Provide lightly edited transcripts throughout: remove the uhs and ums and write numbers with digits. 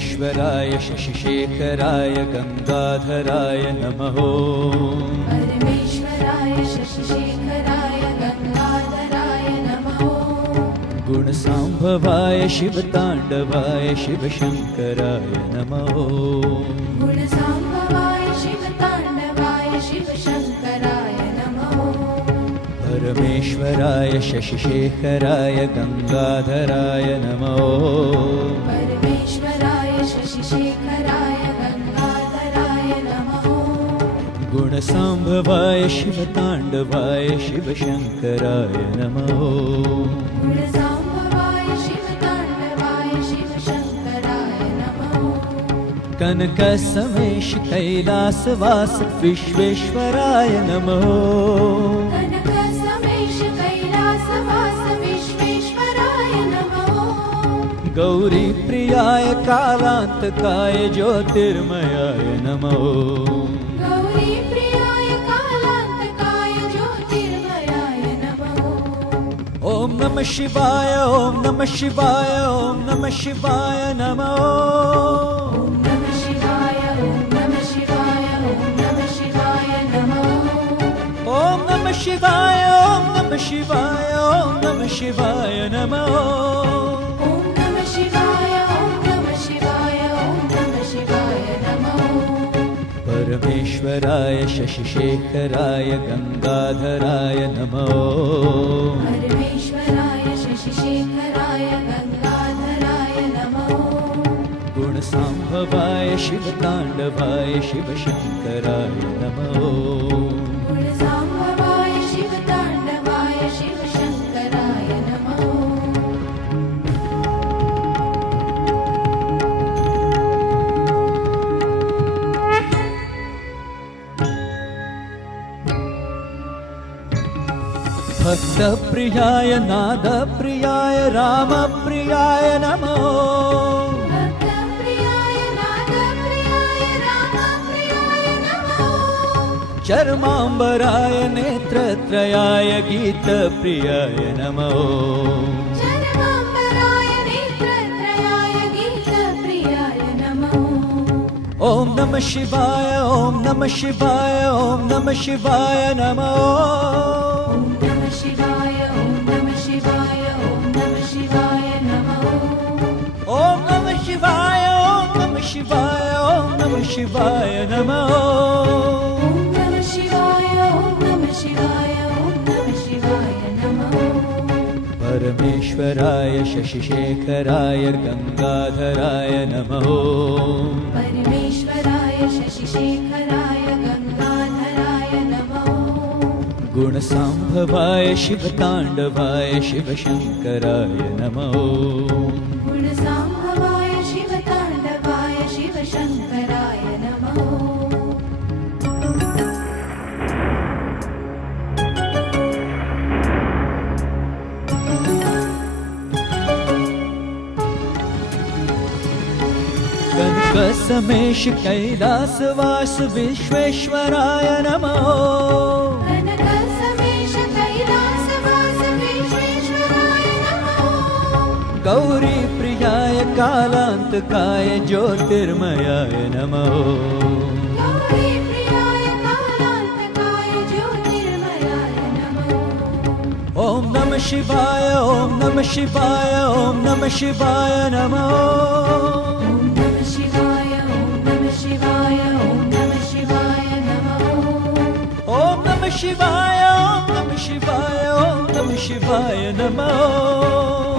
परमेश्वराय शशिशेखराय गंगाधराय नमः। परमेश्वराय शशिशेखराय गंगाधराय नमः। गुणसाम्भवाय शिवताण्डवाय शिवशङ्कराय नमः। गुणसाम्भवाय शिवताण्डवाय शिवशङ्कराय नमः। परमेश्वराय शशिशेखराय गंगाधराय नमः। परमेश्वराय शशिशेखराय गंगाधराय नमः। गुणसाम्भवाय शिवताण्डवाय शिवशङ्कराय नमः। गुणसाम्भवाय शिवताण्डवाय शिवशङ्कराय नमः। कनकसमेश कैलासवास विश्वेश्वराय नमः। कनकसमेश कैलासवास विश्वेश्वराय नमः। गौरीप्रियाय कालान्तकाय ज्योतिर्मयाय नमः। गौरीप्रियाय कालान्तकाय ज्योतिर्मयाय नमः। ॐ नमः शिवाय ॐ नमः शिवाय ॐ नमः शिवाय नमः। ॐ नमः शिवाय ॐ नमः शिवाय ॐ नमः शिवाय नमः। ॐ नमः शिवाय ॐ नमः शिवाय ॐ नमः शिवाय नमः। ॐ नमः शिवाय ॐ नमः शिवाय ॐ नमः शिवाय नमः। परमेश्वराय शशिशेखराय गंगाधराय नमः। परमेश्वराय शशिशेखराय गंगाधराय नमः। गुणसाम्भवाय शिवताण्डवाय शिवशङ्कराय नमः। गुणसाम्भवाय शिवताण्डवाय शिवशङ्कराय नमः। भक्तप्रियाय नादप्रियाय रामप्रियाय नमः। भक्तप्रियाय नादप्रियाय रामप्रियाय नमः। चर्माम्बराय नेत्रत्रयाय गीतप्रियाय नमः। चर्माम्बराय नेत्रत्रयाय गीतप्रियाय नमः। ॐ नमः शिवाय ॐ नमः शिवाय ॐ नमः शिवाय नमः। ॐ नमः शिवाय ॐ नमः शिवाय ॐ नमः शिवाय नमः। ॐ नमः शिवाय ॐ नमः शिवाय ॐ नमः शिवाय नमः। ॐ नमः शिवाय ॐ नमः शिवाय ॐ नमः शिवाय नमः। परमेश्वराय शशिशेखराय गंगाधराय नमः। परमेश्वराय शशिशेखराय गंगाधराय नमः। गुणसाम्भवाय शिवताण्डवाय शिवशङ्कराय नमः। गुणसाम्भवाय शिवताण्डवाय शिवशङ्कराय नमः। कनकसमेश कैलासवास विश्वेश्वराय नमः। कनकसमेश कैलासवास विश्वेश्वराय नमः। गौरीप्रियाय कालान्तकाय ज्योतिर्मयाय नमः। गौरीप्रियाय कालान्तकाय ज्योतिर्मयाय नमः। ॐ नमः शिवाय ॐ नमः शिवाय ॐ नमः शिवाय नमः। ॐ नमः शिवाय ॐ नमः शिवाय ॐ नमः शिवाय नमः। ॐ नमः शिवाय ॐ नमः शिवाय ॐ नमः शिवाय नमः।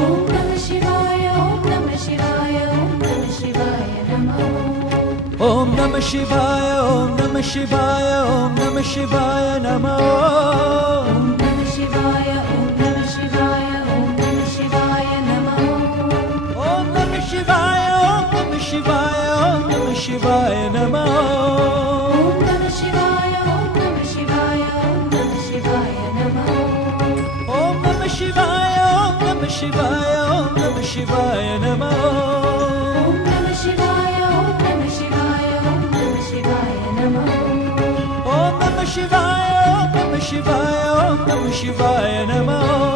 ॐ नमः शिवाय ॐ नमः शिवाय ॐ नमः शिवाय नमः। ॐ नमः शिवाय ॐ नमः शिवाय ॐ नमः शिवाय नमः। ॐ नमः शिवाय ॐ नमः शिवाय ॐ नमः शिवाय नमः। ॐ नमः शिवाय ॐ नमः शिवाय ॐ नमः शिवाय नमः। ॐ नमः शिवाय ॐ नमः शिवाय ॐ नमः शिवाय नमः। ॐ नमः शिवाय ॐ नमः शिवाय ॐ नमः शिवाय नमः। ॐ नमः शिवाय ॐ नमः शिवाय ॐ नमः शिवाय नमः। ॐ नमः शिवाय ॐ नमः शिवाय ॐ नमः शिवाय नमः।